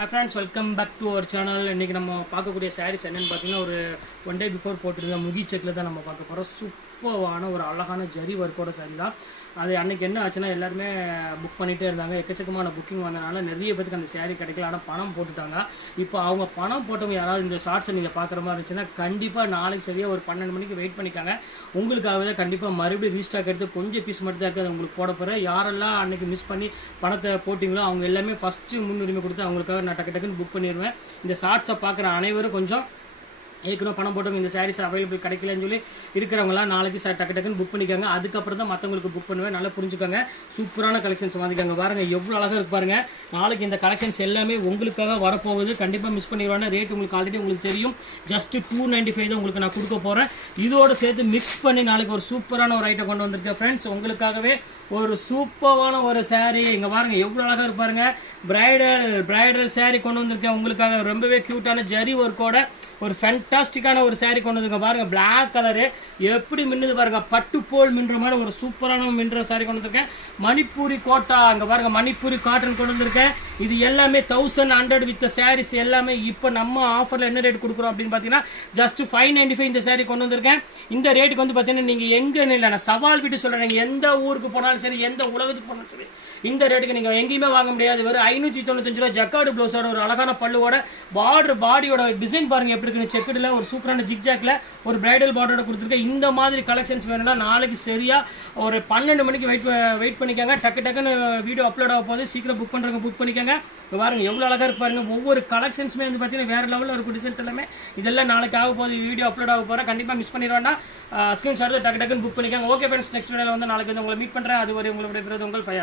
Hi friends, welcome back to our channel. இன்றைக்கி நம்ம பார்க்கக்கூடிய சாரீஸ் என்னென்னு பார்த்தீங்கன்னா ஒரு ஒன் டே பிஃபோர் போட்டிருந்த முகி செக்கில் தான் நம்ம பார்க்க போகிறோம். சூப்பரான ஒரு அழகான ஜரி ஒர்க்கோட சாரி தான் அது. அன்றைக்கி என்ன ஆச்சுன்னா எல்லாருமே புக் பண்ணிகிட்டே இருந்தாங்க. எக்கச்சக்கமான புக்கிங் வந்தனால நிறைய பேருக்கு அந்த சாரீ கிடைக்கல. ஆனால் பணம் போட்டுட்டாங்க. இப்போ அவங்க பணம் போட்டவங்க யாராவது இந்த ஷார்ட்ஸை நீங்கள் பார்க்குற மாதிரி இருந்துச்சுன்னா கண்டிப்பாக நாளைக்கு சரியாக ஒரு 12 மணிக்கு வெயிட் பண்ணிக்காங்க. உங்களுக்காகவே கண்டிப்பாக மறுபடியும் ரீஸ்டாக் எடுத்து கொஞ்சம் பீஸ் மட்டும் தான் இருக்குது, உங்களுக்கு போட போகிறேன். யாரெல்லாம் அன்றைக்கி மிஸ் பண்ணி பணத்தை போட்டிங்களோ அவங்க எல்லாமே ஃபஸ்ட்டு முன்னுரிமை கொடுத்து அவங்களுக்காக நான் டக்குன்னு புக் பண்ணிடுவேன். இந்த ஷார்ட்ஸை பார்க்குற அனைவரும் கொஞ்சம் ஏற்கனவே பணம் போட்டவங்க இந்த சாரீஸ் அவைலபிள் கிடைக்கலன்னு சொல்லி இருக்கிறவங்களாம் நாளைக்கு டக்குன்னு புக் பண்ணிக்காங்க. அதுக்கப்புறம் தான் மற்றவங்களுக்கு புக் பண்ணுவேன். நல்லா புரிஞ்சுக்கோங்க. சூப்பரான கலெக்ஷன்ஸ் வாங்கிக்காங்க. பாருங்கள் எவ்வளோ அழகாக இருக்கு பாருங்கள். நாளைக்கு இந்த கலெக்ஷன்ஸ் எல்லாமே உங்களுக்காக வரப்போகுது. கண்டிப்பாக மிஸ் பண்ணிடுவாங்க. ரேட் உங்களுக்கு ஆல்ரெடி உங்களுக்கு தெரியும். ஜஸ்ட்டு 295 தான் உங்களுக்கு நான் கொடுக்க போகிறேன். இதோடு சேர்த்து மிக்ஸ் பண்ணி நாளைக்கு ஒரு சூப்பரான ஒரு ஐட்டம் கொண்டு வந்திருக்கேன் ஃப்ரெண்ட்ஸ். உங்களுக்காகவே ஒரு சூப்பரான ஒரு சாரீ இங்கே பாருங்கள் எவ்வளோ அழகாக இருப்பாருங்க. பிரைடல் சாரீ கொண்டு வந்திருக்கேன் உங்களுக்காக. ரொம்பவே க்யூட்டான ஜரி ஒர்க்கோட ஒரு ஃபேண்டாஸ்டிக்கான ஒரு சாரீ கொண்டு வந்துருக்க பாருங்கள். பிளாக் கலரு எப்படி மின்னுது பாருங்கள். பட்டு போல் மின்ற மாதிரி ஒரு சூப்பரான மின்ற சாரீ கொண்டு வந்திருக்கேன். மணிப்பூரி கோட்டா அங்கே பாருங்கள். மணிப்பூரி காட்டன் கொண்டு வந்திருக்கேன். இது எல்லாமே 1100 வித் சாரீஸ் எல்லாமே இப்போ நம்ம ஆஃபரில் என்ன ரேட் கொடுக்குறோம் அப்படின்னு பார்த்தீங்கன்னா ஜஸ்ட் 595 இந்த சாரீ கொண்டு வந்திருக்கேன். இந்த ரேட்டுக்கு வந்து பார்த்தீங்கன்னா நீங்கள் எங்கே இல்லை நான் சவால் விட்டு சொல்கிறேன், எந்த ஊருக்கு போனாலும் சரி எந்த உலகத்துக்கு போனாலும் சரி இந்த ரேட்டுக்கு நீங்கள் எங்கேயுமே வாங்க முடியாது. வெறும் 595 ரூபா. ஜக்கார்டு ப்ளவுஸோட ஒரு அழகான பல்லுவோட பாடியோட டிசைன் பாருங்கள் எப்படி இருக்குன்னு. செக்குடில் ஒரு சூப்பரான ஜிக்ஜாக்கில் ஒரு பிரைடல் பார்டரோட கொடுத்துருக்கேன். இந்த மாதிரி கலெக்ஷன்ஸ் வேணும்னா நாளைக்கு சரியாக ஒரு 12 மணிக்கு வெயிட் பண்ணிக்காங்க. டக்குன்னு வீடியோ அப்லோட் ஆக போகுது. சீக்கிரம் புக் பண்ணுறவங்க புக் பண்ணிக்காங்க. பாருங்க எவ்வளோ அழகாக இருக்கு பாருங்க. ஒவ்வொரு கலெக்ஷன்ஸுமே வந்து பார்த்தீங்கன்னா வேறு லெவலில் இருக்கும். டிசைன்ஸ் எல்லாமே இதெல்லாம் நாளைக்கு ஆக போகுது. வீடியோ அப்லோட் ஆக போகிறேன். கண்டிப்பாக மிஸ் பண்ணிடுவேன்னா ஸ்க்ரீன்ஷாட் டக்குன்னு புக் பண்ணிக்காங்க. ஓகே ஃப்ரெண்ட்ஸ், நெக்ஸ்ட் வீடியோவில் வந்து நாளைக்கு வந்து உங்களை மீட் பண்ணுறேன். அது வரை உங்களை விடைபெறுவது உங்கள் ஃபயாஸ்.